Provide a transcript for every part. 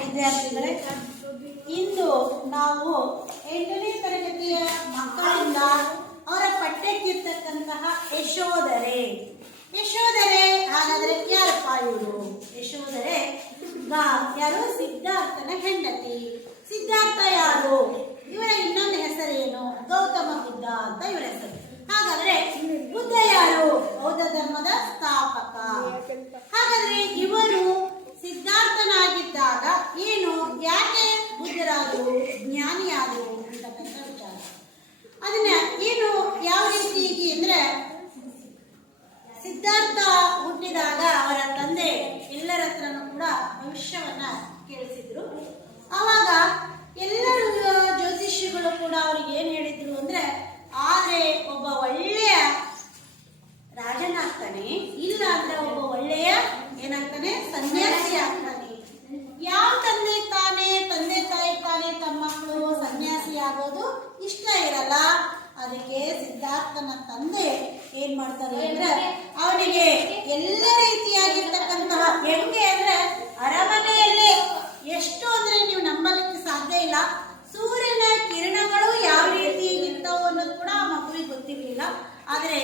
ವಿದ್ಯಾರ್ಥಿಗಳೇ, ಇಂದು ನಾವು ಎಂಟನೇ ತರಗತಿಯ ಮಕ್ಕಳಿಂದ ಅವರ ಪಠ್ಯಕ್ಕಿರ್ತಕ್ಕಂತಹ ಯಶೋಧರೆ. ಯಶೋಧರೆ ಹಾಗಾದ್ರೆ ಯಾರಪ್ಪ ಇವರು? ಯಶೋಧರೆ ಯಾರು ಸಿದ್ಧಾರ್ಥನ ಹೆಂಡತಿ. ಸಿದ್ಧಾರ್ಥ ಯಾರು? ಇವರ ಇನ್ನೊಂದು ಹೆಸರೇನು? ಗೌತಮ ಬುದ್ಧ ಅಂತ ಇವರ ಹೆಸರು. ಹಾಗಾದ್ರೆ ಬುದ್ಧ ಯಾರು? ಬೌದ್ಧ ಧರ್ಮದ ಸ್ಥಾಪಕ. ಹಾಗಾದ್ರೆ ಇವರು ಸಿದ್ಧಾರ್ಥನಾಗಿದ್ದಾಗ ಏನು ಯಾಕೆ ಬುದ್ಧರಾದರು ಜ್ಞಾನಿಯಾದರು ಅಂತಕ್ಕಂಥ ವಿಚಾರ ಅದನ್ನ ಏನು ಯಾವ ರೀತಿಯಾಗಿ ಅಂದ್ರೆ ಸಿದ್ಧಾರ್ಥ ಹುಟ್ಟಿದಾಗ ಅವರ ತಂದೆ ಎಲ್ಲರ ಹತ್ರನೂ ಕೂಡ ಭವಿಷ್ಯವನ್ನ ಕೇಳಿಸಿದ್ರು ಆವಾಗ ಎಲ್ಲರೂ ಜ್ಯೋತಿಷಿಗಳು ಕೂಡ ಅವ್ರಿಗೆ ಏನ್ ಹೇಳಿದ್ರು ಅಂದ್ರೆ ಆದ್ರೆ ಒಬ್ಬ ಒಳ್ಳೆಯ ರಾಜನಾಗ್ತಾನೆ ಇಲ್ಲ ಅಂದ್ರೆ ಒಬ್ಬ ಒಳ್ಳೆಯ ಏನಾಗ್ತಾನೆ ಸನ್ಯಾಸಿ ಆಗ್ತಾನೆ ಯಾವ ತಂದೆ ತಾನೇ ತಂದೆ ತಾಯಿ ತಾನೇ ತಮ್ಮ ಮಕ್ಕಳು ಸನ್ಯಾಸಿ ಆಗೋದು ಇಷ್ಟ ಇರಲ್ಲ ಅದಕ್ಕೆ ಸಿದ್ಧಾರ್ಥನ ತಂದೆ ಏನ್ ಮಾಡ್ತಾರೆ ಅಂದ್ರೆ ಅವನಿಗೆ ಎಲ್ಲ ರೀತಿಯಾಗಿರ್ತಕ್ಕಂತಹ ಹೆಂಗೆ ಅಂದ್ರೆ ಅರಮನೆಯಲ್ಲೇ ಎಷ್ಟು ಅಂದ್ರೆ ನೀವು ನಂಬಲಿಕ್ಕೆ ಸಾಧ್ಯ ಇಲ್ಲ. ಸೂರ್ಯನ ಕಿರಣಗಳು ಯಾವ ರೀತಿ ಇರ್ತವು ಅನ್ನೋದು ಕೂಡ ಆ ಮಗುವಿಗೆ ಗೊತ್ತಿರಲಿಲ್ಲ. ಆದರೆ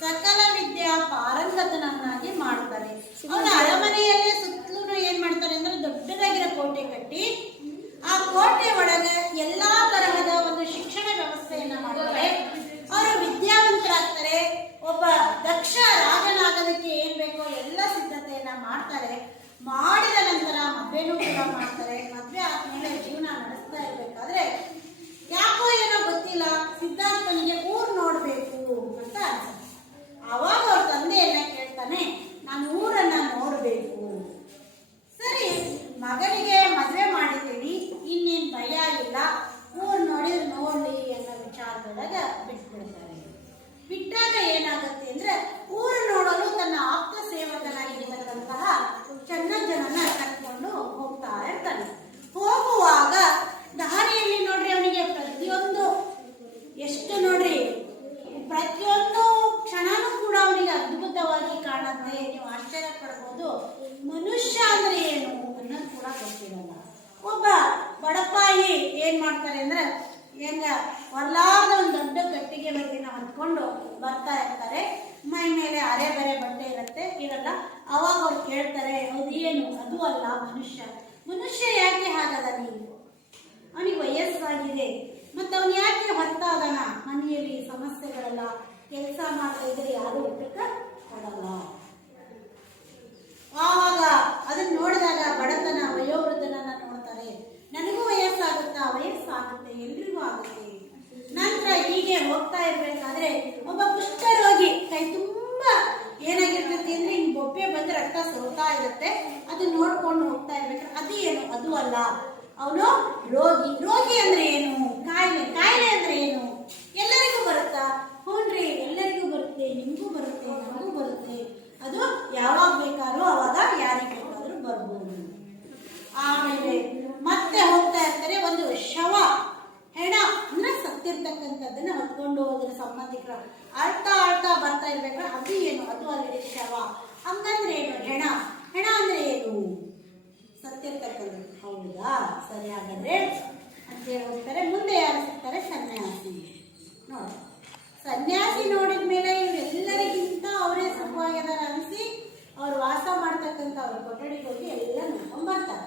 ಸಕಲ ನೀವು ಆಶ್ಚರ್ಯ ಪಡ್ಬೋದು ಮನುಷ್ಯ ಅಂದ್ರೆ ಏನು ಅನ್ನೋದು ಕೂಡ ಗೊತ್ತಿರಲ್ಲ. ಒಬ್ಬ ಬಡಪಾಯಿ ಏನ್ ಮಾಡ್ತಾರೆ ಅಂದ್ರೆ, ಹೆಂಗ ಹೊಲಾದ ಒಂದು ದೊಡ್ಡ ಕಟ್ಟಿಗೆ ಬಗ್ಗೆ ಹೊತ್ಕೊಂಡು ಬರ್ತಾ ಇರ್ತಾರೆ. ಮೈ ಮೇಲೆ ಅರೆ ಬರೆ ಬಟ್ಟೆ ಇರುತ್ತೆ. ಇರಲ್ಲ, ಅವಾಗ ಅವ್ರು ಕೇಳ್ತಾರೆ, ಹೌದು, ಏನು? ಅದು ಅಲ್ಲ ಮನುಷ್ಯ. ಮನುಷ್ಯ ಯಾಕೆ ಹಾಗಲ್ಲ ನೀವು? ಅವನಿಗೆ ವಯಸ್ಸಾಗಿದೆ. ಮತ್ತೆ ಅವನು ಯಾಕೆ ಹೊತ್ತಾದನ ಮನೆಯಲ್ಲಿ ಸಮಸ್ಯೆಗಳೆಲ್ಲ, ಕೆಲಸ ಮಾಡ್ತಾ ಇದ್ರೆ ಯಾರು ಊಟಕ್ಕೆ ಕೊಡಲ್ಲ. ಆವಾಗ ಅದನ್ನ ನೋಡಿದಾಗ ಬಡತನ, ವಯೋವೃದ್ಧನನ್ನ ನೋಡ್ತಾರೆ. ನನಗೂ ವಯಸ್ಸಾಗುತ್ತಾ, ವಯಸ್ಸಾಗುತ್ತೆ, ಎಲ್ರಿಗೂ ಆಗುತ್ತೆ. ನಂತರ ಹೀಗೆ ಹೋಗ್ತಾ ಇರ್ಬೇಕಾದ್ರೆ ಒಬ್ಬ ಕುಷ್ಠರೋಗಿ ಕೈ ತುಂಬಾ ಏನಾಗಿರ್ತೈತಿ ಅಂದ್ರೆ ಹಿಂಗ್ ಬೊಬ್ಬೆ ಬಂದು ರಕ್ತ ಸೋತಾ ಇರುತ್ತೆ. ಅದು ನೋಡ್ಕೊಂಡು ಹೋಗ್ತಾ ಇರ್ಬೇಕಾದ್ರೆ ಅದು ಏನು? ಅದು ಅಲ್ಲ. ಅವನು ರೋಗಿ ರೋಗಿ ಅಂದ್ರೆ ಏನು ಕಾಯಿಲೆ ಕಾಯಿಲೆ ಅಂದ್ರೆ ಏನು ಎಲ್ಲರಿಗೂ ಬರುತ್ತಾ ಹ್ಞೂನ್ರಿ ಎಲ್ಲರಿಗೂ ಬರುತ್ತೆ ನಿಮಗೂ ಬರುತ್ತೆ ನನಗೂ ಬರುತ್ತೆ ಅದು ಯಾವಾಗ ಬೇಕಾದ್ರೂ ಅವಾಗ ಯಾರಿಗೆ ಬೇಕಾದ್ರೂ ಬರ್ಬೋದು ಆಮೇಲೆ ಮತ್ತೆ ಹೋಗ್ತಾ ಇರ್ತಾರೆ ಒಂದು ಶವ ಹೆಣ ಅಂದ್ರೆ ಸತ್ತಿರ್ತಕ್ಕಂಥದ್ದನ್ನ ಹೊತ್ಕೊಂಡು ಹೋದ್ರ ಸಂಬಂಧಿಕರ ಅಳ್ತಾ ಅಳ್ತಾ ಬರ್ತಾ ಇರ್ಬೇಕಾದ್ರೆ ಅದು ಏನು? ಅದು ಅಲ್ಲಿ ಶವ ಹಂಗಂದ್ರೆ ಏನು? ಹೆಣ. ಹೆಣ ಅಂದ್ರೆ ಏನು? ಸತ್ಯ ಸತ್ತಿರ್ತಕ್ಕಂಥದ್ದು ಹೌದಾ? ಸರಿ ಹಾಗಾದ್ರೆ ಅಂತ ಹೋಗ್ತಾರೆ. ಮುಂದೆ ಯಾರು ಸಿಗ್ತಾರೆ? ಸನ್ಯಾಸಿ. ನೋಡಿ. ಸನ್ಯಾಸಿ ನೋಡಿದ ಮೇಲೆ ಇವರೆಲ್ಲರಿಗಿಂತ ಅವರೇ ಸುಖವಾಗಿದ್ದಾರೆ ಅನಿಸಿ ಅವ್ರು ವಾಸ ಮಾಡ್ತಕ್ಕಂಥ ಅವ್ರ ಕೊಠಡಿಗೆ ಹೋಗಿ ಎಲ್ಲ ನೋಡ್ಕೊಂಡು ಬರ್ತಾರೆ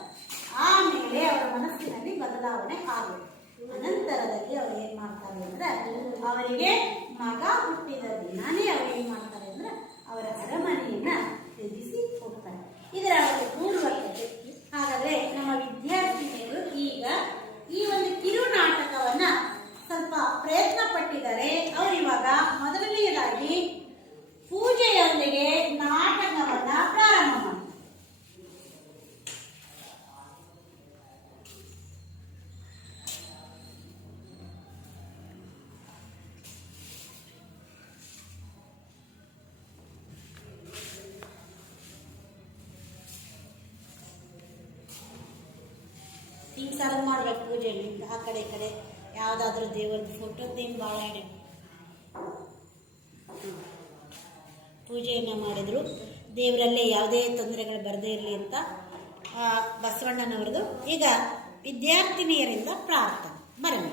ಆಮೇಲೆ ಅವರ ಮನಸ್ಸಿನಲ್ಲಿ ಬದಲಾವಣೆ ಆಗುತ್ತೆ. ಅನಂತರದಲ್ಲಿ ಅವ್ರು ಏನ್ ಮಾಡ್ತಾರೆ ಅಂದ್ರೆ ಅವರಿಗೆ ಮಗ ಹುಟ್ಟಿದ ದಿನಾನೇ ಅವ್ರು ಏನ್ ಮಾಡ್ತಾರೆ ಅಂದ್ರೆ ಅವರ ಅರಮನೆಯನ್ನ ತ್ಯಜಿಸಿ ಹೋಗ್ತಾರೆ. ಇದರ ಅವರಿಗೆ ವರ್ಷ ಹಾಗಾದ್ರೆ ನಮ್ಮ ಕಡೆ ಈ ಕಡೆ ಯಾವುದಾದ್ರೂ ದೇವರದ್ದು ಫೋಟೋದ್ದೇನು ಭಾಳ ಇಡಿ. ಪೂಜೆಯನ್ನು ಮಾಡಿದ್ರು. ದೇವರಲ್ಲೇ ಯಾವುದೇ ತೊಂದರೆಗಳು ಬರದೇ ಇರಲಿ ಅಂತ ಬಸವಣ್ಣನವ್ರದ್ದು ಬಸವಣ್ಣನವರದು. ಈಗ ವಿದ್ಯಾರ್ಥಿನಿಯರಿಂದ ಪ್ರಾರ್ಥನೆ. ಬರಲಿ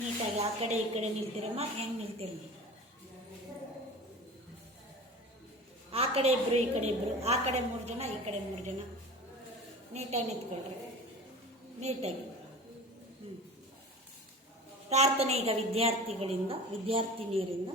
ನೀಟಾಗಿ ಆ ಕಡೆ ಈ ಕಡೆ ನಿಲ್ತಿರಮ್ಮ ಹೆಂಗೆ ನಿಲ್ತೀರಿ ಕಡೆ ಇಬ್ಬರು ಈ ಕಡೆ ಇಬ್ಬರು ಆ ಕಡೆ ಮೂರು ಜನ, ಈ ಕಡೆ ಮೂರು ಜನ. ನೀಟಾಗಿ ನಿಂತ್ಕೊಳ್ರಿ. ನೀಟಾಗಿ. ಪ್ರಾರ್ಥನೆ ಈಗ ವಿದ್ಯಾರ್ಥಿಗಳಿಂದ, ವಿದ್ಯಾರ್ಥಿನಿಯರಿಂದ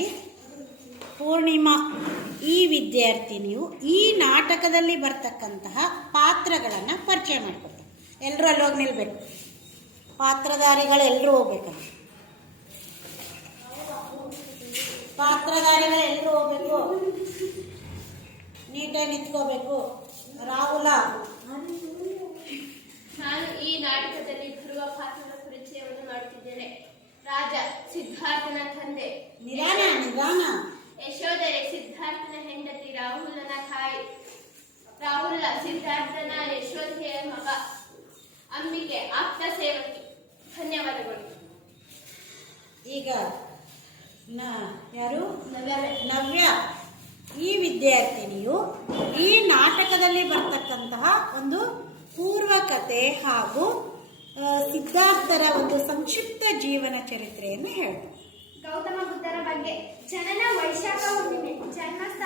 ಮೊದಲನೇದಾಗಿ ಪೂರ್ಣಿಮಾ. ಈ ವಿದ್ಯಾರ್ಥಿನಿಯು ಈ ನಾಟಕದಲ್ಲಿ ಬರ್ತಕ್ಕಂತಹ ಪಾತ್ರಗಳನ್ನು ಪರಿಚಯ ಮಾಡಿಕೊಡ್ತಾರೆ ಎಲ್ಲರೂ ಅಲ್ಲಿ ಹೋಗಿ ನಿಲ್ಬೇಕು. ಪಾತ್ರಧಾರಿಗಳೆಲ್ಲರೂ ಹೋಗ್ಬೇಕಲ್ಲ. ಪಾತ್ರಧಾರಿಗಳು ಎಲ್ಲರೂ ಹೋಗ್ಬೇಕು. ನೀಟಾಗಿ ನಿಂತ್ಕೋಬೇಕು. ರಾಹುಲ. ನಾನು ಈ ನಾಟಕದಲ್ಲಿ ಬರುವ ಪಾತ್ರದ ಪರಿಚಯವನ್ನು ಮಾಡುತ್ತಿದ್ದೇನೆ ರಾಜ ಸಿದ್ಧಾರ್ಥನ ತಂದೆ ನಿಧಾನ ನಿಧಾನ. ಯಶೋಧರೆ ಸಿದ್ಧಾರ್ಥನ ಹೆಂಡತಿ ರಾಹುಲನ ತಾಯಿ. ರಾಹುಲ ಸಿದ್ಧಾರ್ಥನ ಯಶೋಧೆಯ ಮಗ. ಅಂಬಿಕೆ ಆಪ್ತ ಸೇವಕಿ. ಧನ್ಯವಾದಗಳು. ಈಗ ನ ಯಾರು? ನವ್ಯ. ಈ ವಿದ್ಯಾರ್ಥಿನಿಯು ಈ ನಾಟಕದಲ್ಲಿ ಬರ್ತಕ್ಕಂತಹ ಒಂದು ಪೂರ್ವಕತೆ ಹಾಗೂ ಸಿದ್ಧಾರ್ಥರ ಒಂದು ಸಂಕ್ಷಿಪ್ತ ಜೀವನ ಚರಿತ್ರೆಯನ್ನು ಹೇಳ್ತಾರೆ ಗೌತಮ ಬುದ್ಧರ ಬಗ್ಗೆ ಜನನ ವೈಶಾಖ ಹುಣ್ಣಿಮೆ ಜನ್ಮಸ್ಥಳ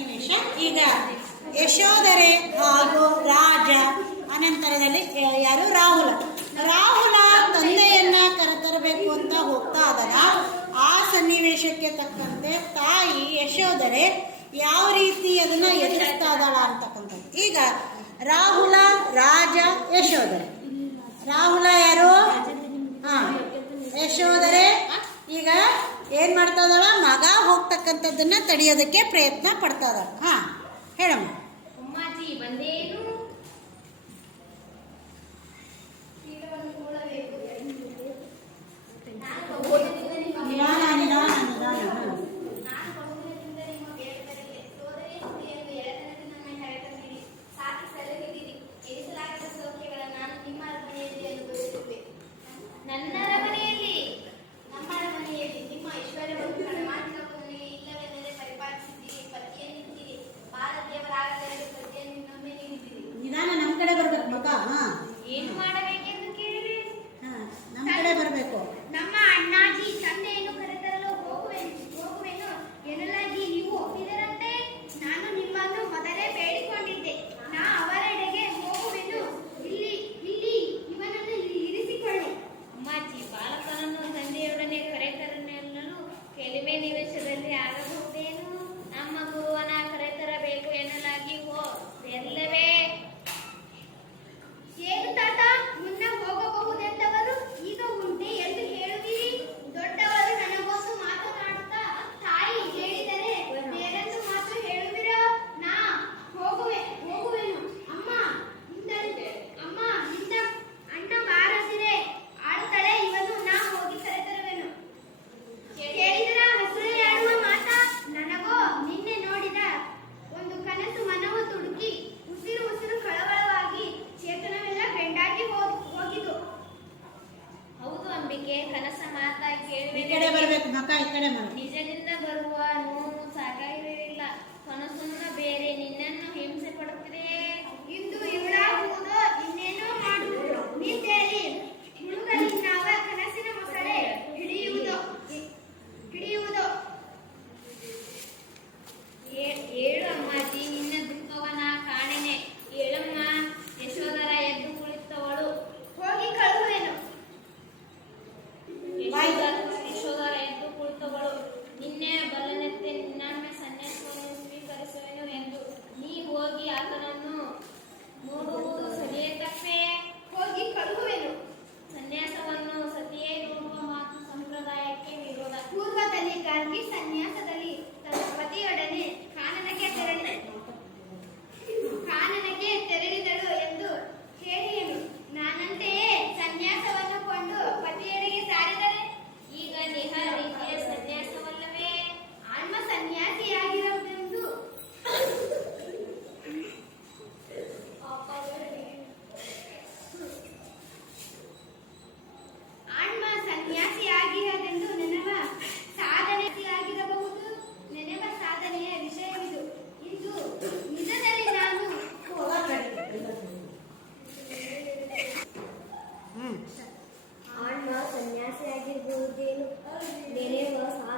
ಸನ್ನಿವೇಶ ಈಗ ಯಶೋಧರೆ ಹಾಗೂ ರಾಜ ಅನಂತರದಲ್ಲಿ ಯಾರು? ರಾಹುಲ. ರಾಹುಲ ತಂದೆಯನ್ನ ಕರೆತರಬೇಕು ಅಂತ ಹೋಗ್ತಾ ಅದರ ಆ ಸನ್ನಿವೇಶಕ್ಕೆ ತಕ್ಕಂತೆ ತಾಯಿ ಯಶೋಧರೆ ಯಾವ ರೀತಿ ಅದನ್ನ ಎದುರಿಸ್ತಾ ಇದ್ದಾಳ ಅಂತಕ್ಕಂಥದ್ದು. ಈಗ ರಾಹುಲ, ರಾಜ, ಯಶೋಧರೆ. ರಾಹುಲ ಯಾರು? ಹಾ, ಯಶೋಧರೆ. ಈಗ ಏನು ಮಾಡ್ತಾ ಇದ್ದಾಳ? ಮಗ ಹೋಗ್ತಕ್ಕಂಥದ್ದನ್ನು ತಡೆಯೋದಕ್ಕೆ ಪ್ರಯತ್ನ ಪಡ್ತಾ ಇದ್ದಾಳೆ. ಹಾಂ ಹೇಳಮ್ಮ.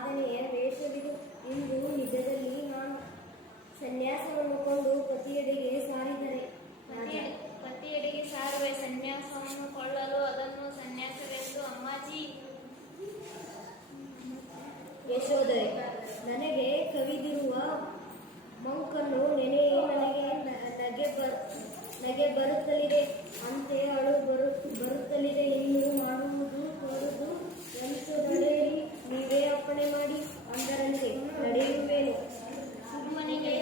ಸಾಧನೆಯ ವೇಷವಿದು ಇಂದು ನಿಜದಲ್ಲಿ ನಾನು ಸನ್ಯಾಸವನ್ನು ಕೊಂಡು ಪತಿಯೆಡೆಗೆ ಸಾರಿದರೆ. ಪತಿಯೆಡೆಗೆ ಸಾರುವ ಸನ್ಯಾಸವನ್ನು ಕೊಳ್ಳಲು ಅದನ್ನು ಸನ್ಯಾಸವೆಂದು ಅಮ್ಮಾಜಿ. ಯಶೋಧರೆ ನನಗೆ ಕವಿದಿರುವ ಮಂಕನ್ನು ನೆನೆಯು ನನಗೆ ನಗೆ ಬರ್ ನಗೆ ಬರುತ್ತಲಿದೆ. ಅಂತೆ ಅಳು ಬರು ಬರುತ್ತಲಿದೆ. ಎಂದು ಮಾಡುವುದು ಕೊಡುವುದು ಯಶೋಧರೆ ನೀವೇ ಅಪ್ಪಣೆ ಮಾಡಿ ಅದರಂತೆ ಹೇಳಿ ಸುಮ್ಮನಿಗೆ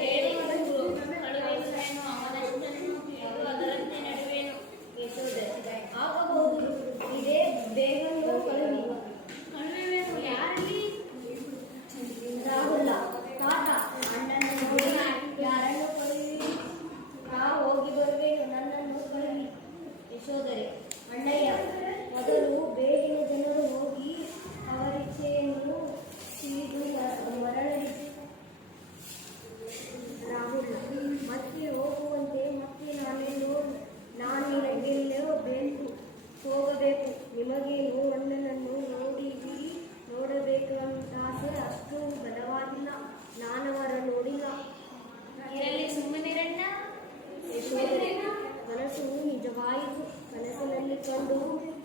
ಕಂಡು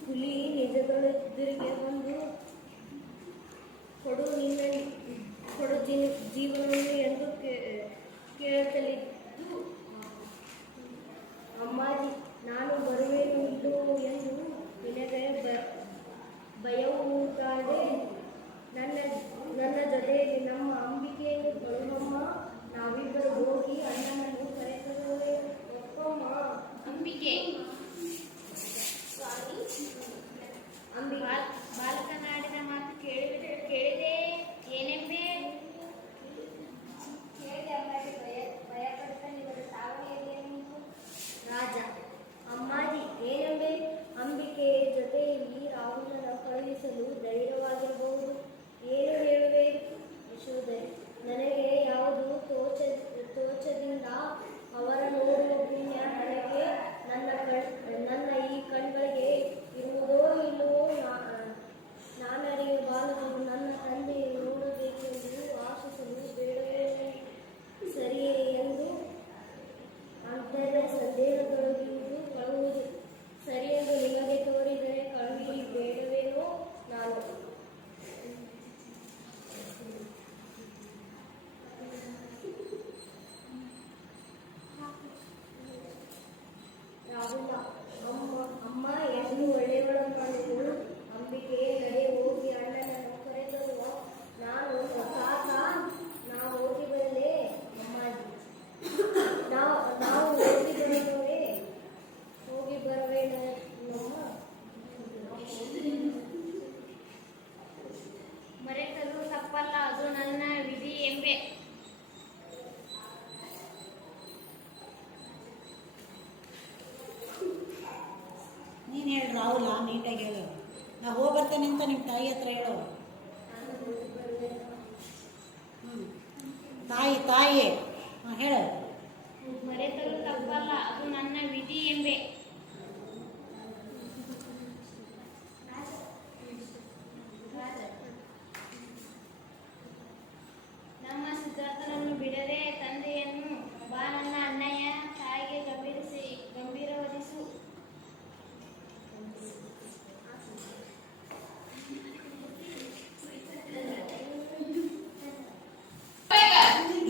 ಹುಲಿ ನಿಜದೊಳದಿರಿಗೆ ಬಂದು ಕೊಡು ನಿನ್ನ ಕೊಡು ಜೀವನವನ್ನು ಎಂದು ಕೇಳಲಿದ್ದು ಅಮ್ಮಾಜಿ, ನಾನು ಬರುವೆನು ಇದು ಎಂದು ನಿನಗೆ ಭಯವುಂಟಾದೆ. ನನ್ನ ನನ್ನ ಜೊತೆಯಲ್ಲಿ ನಮ್ಮ ಅಂಬಿಕೆ ಬರುವಮ್ಮ, ನಾವಿಬ್ಬರು ಹೋಗಿ ಅಣ್ಣನ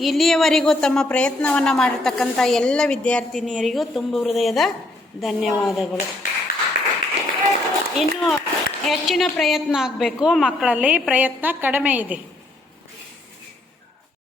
ಇಲ್ಲಿಯವರೆಗೂ ತಮ್ಮ ಪ್ರಯತ್ನವನ್ನು ಮಾಡಿರ್ತಕ್ಕಂಥ ಎಲ್ಲ ವಿದ್ಯಾರ್ಥಿನಿಯರಿಗೂ ತುಂಬ ಹೃದಯದ ಧನ್ಯವಾದಗಳು. ಇನ್ನು ಹೆಚ್ಚಿನ ಪ್ರಯತ್ನ ಆಗಬೇಕು ಮಕ್ಕಳಲ್ಲಿ, ಪ್ರಯತ್ನ ಕಡಿಮೆ ಇದೆ.